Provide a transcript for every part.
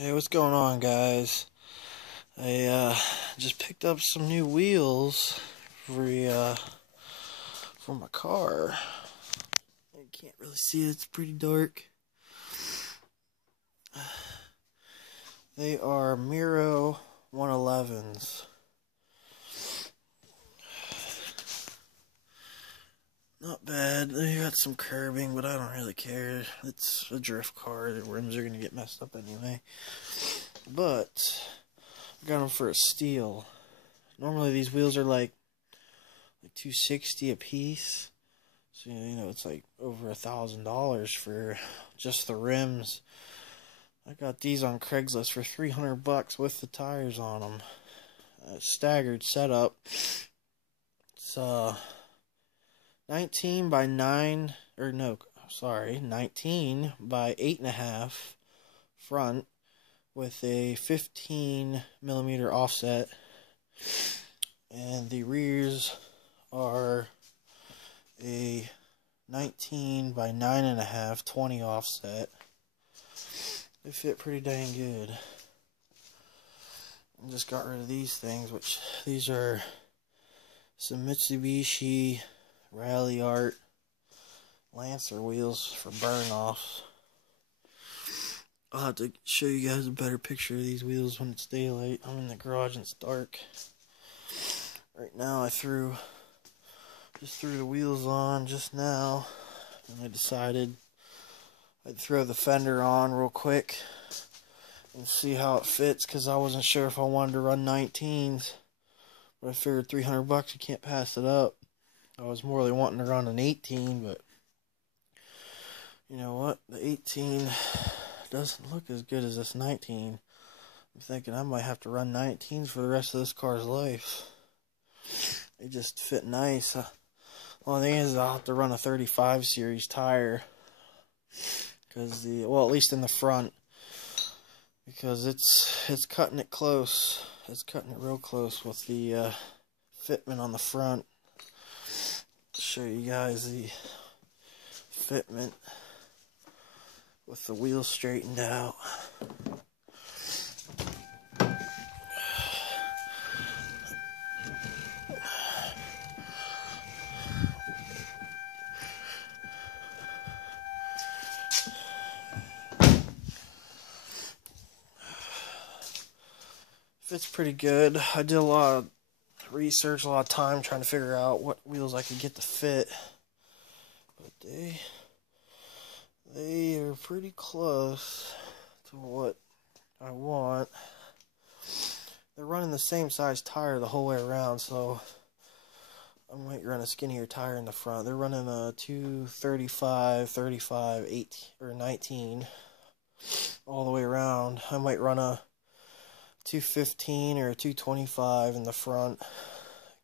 Hey, what's going on, guys? I just picked up some new wheels for my car. You can't really see it, it's pretty dark. They are Miro 111s. Not bad. They got some curbing, but I don't really care. It's a drift car. The rims are going to get messed up anyway. But I got them for a steal. Normally these wheels are like $260 a piece. So, it's like over $1,000 for just the rims. I got these on Craigslist for $300 with the tires on them. Staggered setup. It's 19 by 19 by 8.5 front with a 15mm offset, and the rears are a 19 by 9.5 20 offset. They fit pretty dang good. I just got rid of these things, which these are some Mitsubishi Rally Art Lancer wheels for burn-offs. I'll have to show you guys a better picture of these wheels when it's daylight. I'm in the garage and it's dark. Right now I just threw the wheels on just now, and I decided I'd throw the fender on real quick and see how it fits, because I wasn't sure if I wanted to run 19s, but I figured $300 you can't pass it up. I was more really wanting to run an 18, but you know what? The 18 doesn't look as good as this 19. I'm thinking I might have to run 19s for the rest of this car's life. They just fit nice. The only thing is I'll have to run a 35 series tire, because at least in the front, because it's cutting it close. It's cutting it real close with the fitment on the front. Show you guys the fitment with the wheels straightened out. Fits pretty good. I did a lot of research, a lot of time trying to figure out what wheels I could get to fit, but they are pretty close to what I want. They're running the same size tire the whole way around, so I might run a skinnier tire in the front. They're running a 235, 35, 18 or 19 all the way around. I might run a 215 or a 225 in the front.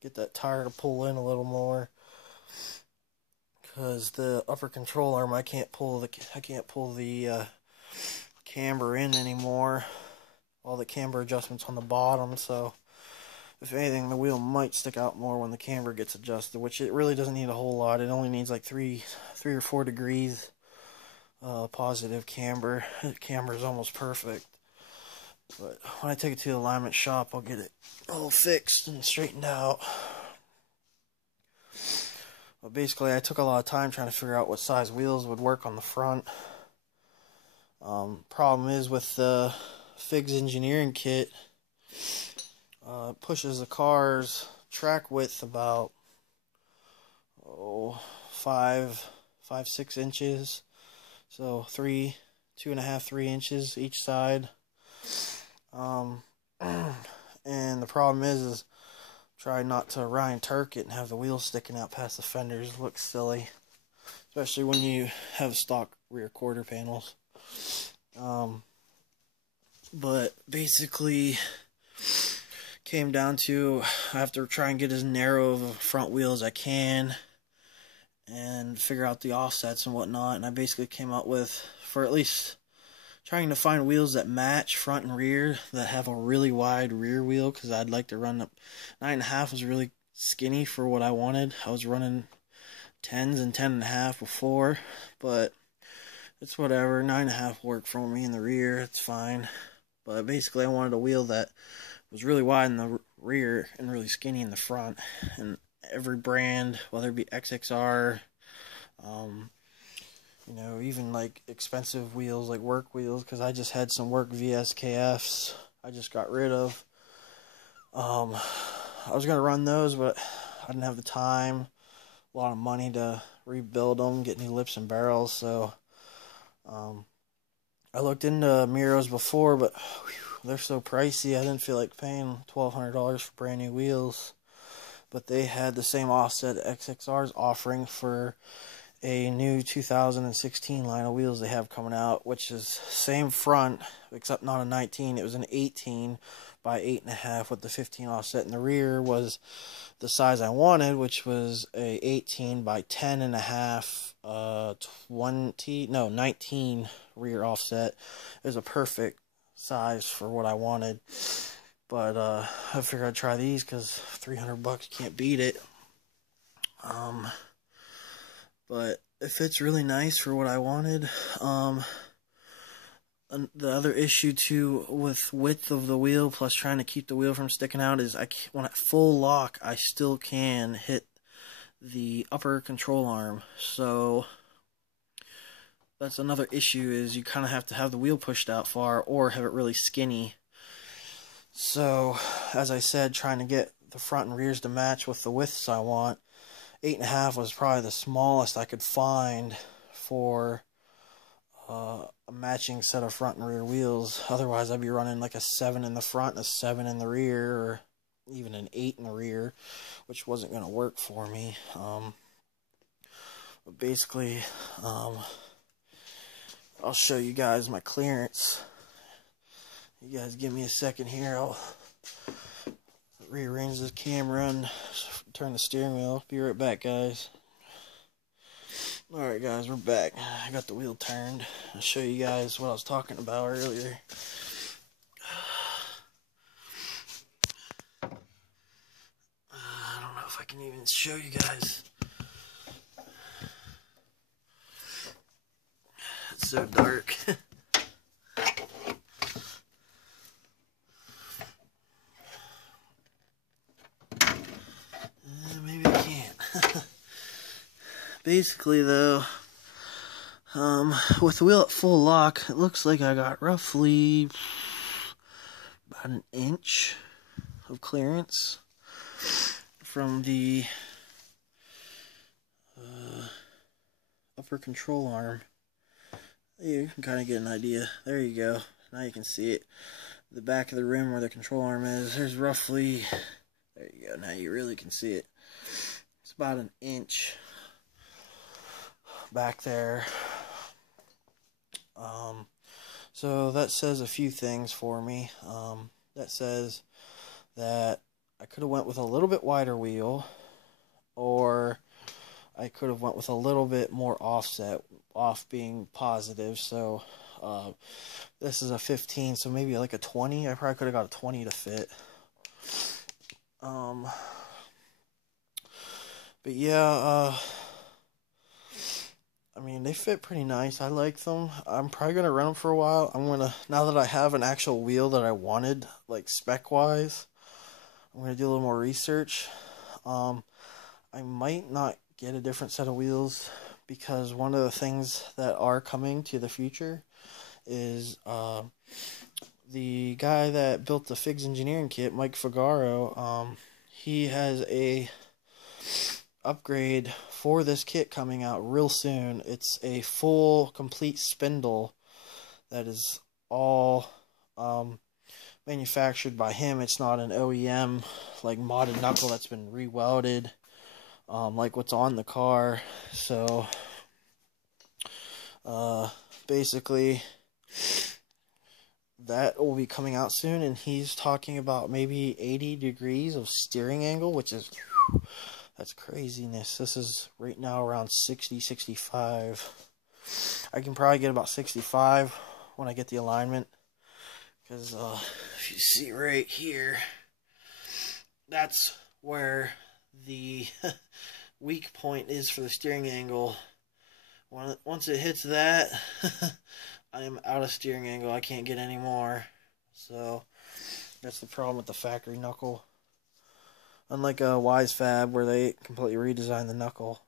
Get that tire to pull in a little more, because the upper control arm I can't pull the camber in anymore. All the camber adjustments on the bottom, so if anything, the wheel might stick out more when the camber gets adjusted, which it really doesn't need a whole lot. It only needs like 3 or 4 degrees positive camber. The camber is almost perfect. But when I take it to the alignment shop, I'll get it all fixed and straightened out. But basically, I took a lot of time trying to figure out what size wheels would work on the front. Problem is with the Figs engineering kit, it pushes the car's track width about 5-6 inches. So 2.5, 3 inches each side. And the problem is try not to Ryan Turk it and have the wheels sticking out past the fenders. It looks silly, especially when you have stock rear quarter panels. But basically came down to I have to try and get as narrow of a front wheel as I can and figure out the offsets and whatnot. And I basically came up with, for at least trying to find wheels that match front and rear, that have a really wide rear wheel, because I'd like to run up 9.5 was really skinny for what I wanted. I was running 10s and 10.5 before, but it's whatever. 9.5 worked for me in the rear. It's fine. But basically I wanted a wheel that was really wide in the rear and really skinny in the front. And every brand, whether it be XXR, you know, even like expensive wheels like work wheels, because I just had some work VSKFs I just got rid of. I was going to run those, but I didn't have the time, a lot of money to rebuild them, get new lips and barrels, so I looked into Miros before, but they're so pricey, I didn't feel like paying $1,200 for brand new wheels. But they had the same offset XXR's offering for a new 2016 line of wheels they have coming out, which is same front, except not a 19. It was an 18 by 8.5 with the 15 offset, and the rear was the size I wanted, which was a 18 by 10.5, 19 rear offset. It was a perfect size for what I wanted. But I figured I'd try these because $300 can't beat it. But it fits really nice for what I wanted. The other issue too with width of the wheel plus trying to keep the wheel from sticking out is when at full lock I still can hit the upper control arm. So that's another issue, is you kind of have to have the wheel pushed out far or have it really skinny. So as I said, trying to get the front and rears to match with the widths I want, 8.5 was probably the smallest I could find for a matching set of front and rear wheels. Otherwise I'd be running like a 7 in the front and a 7 in the rear, or even an 8 in the rear, which wasn't going to work for me. But basically, I'll show you guys my clearance. You guys give me a second here, I'll rearrange this camera and turn the steering wheel. Be right back, guys. Alright guys, we're back. I got the wheel turned. I'll show you guys what I was talking about earlier. I don't know if I can even show you guys. It's so dark. Maybe I can't. Basically though, with the wheel at full lock, it looks like I got roughly about an inch of clearance from the upper control arm. You can kind of get an idea. There you go. Now you can see it. The back of the rim where the control arm is, there's roughly, there you go, now you really can see it. It's about an inch back there. So that says a few things for me. That says that I could have went with a little bit wider wheel, or I could have went with a little bit more offset, off being positive. So this is a 15, so maybe like a 20. I probably could have got a 20 to fit. But yeah, I mean, they fit pretty nice. I like them. I'm probably going to run them for a while. Now that I have an actual wheel that I wanted, like spec-wise, I'm going to do a little more research. I might not get a different set of wheels, because one of the things that are coming to the future is the guy that built the Figs engineering kit, Mike Figaro, he has a upgrade for this kit coming out real soon. It's a full complete spindle that is all manufactured by him. It's not an OEM like modded knuckle that's been re-welded like what's on the car. So basically that will be coming out soon, and he's talking about maybe 80 degrees of steering angle, which is, that's craziness. This is right now around 60, 65. I can probably get about 65 when I get the alignment, because if you see right here, that's where the weak point is for the steering angle. Once it hits that, I am out of steering angle. I can't get any more. So that's the problem with the factory knuckle. Unlike a Wise Fab where they completely redesigned the knuckle.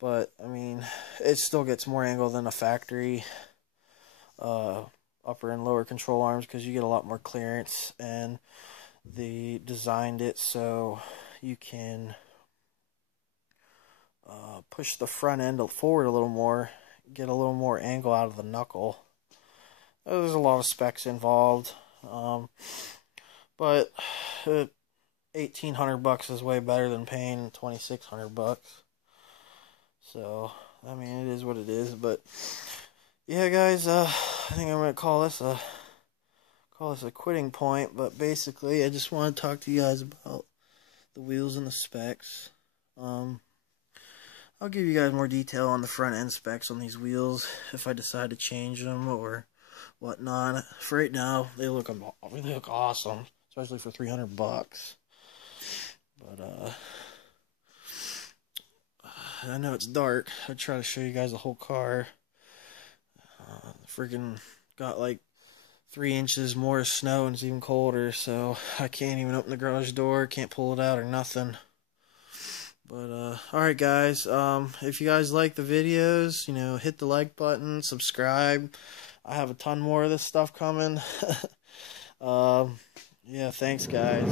But I mean, it still gets more angle than a factory upper and lower control arms because you get a lot more clearance, and they designed it so you can push the front end forward a little more, get a little more angle out of the knuckle. There's a lot of specs involved, but $1,800 is way better than paying $2,600. So I mean, it is what it is. But yeah, guys, I think I'm gonna call this a quitting point. But basically, I just want to talk to you guys about the wheels and the specs. I'll give you guys more detail on the front end specs on these wheels if I decide to change them or whatnot. For right now, they look awesome, especially for $300. But I know it's dark. I try to show you guys the whole car. Freaking got like 3 inches more snow and it's even colder, so I can't even open the garage door, can't pull it out or nothing. But alright guys, if you guys like the videos, you know, hit the like button, subscribe. I have a ton more of this stuff coming. Yeah, thanks guys.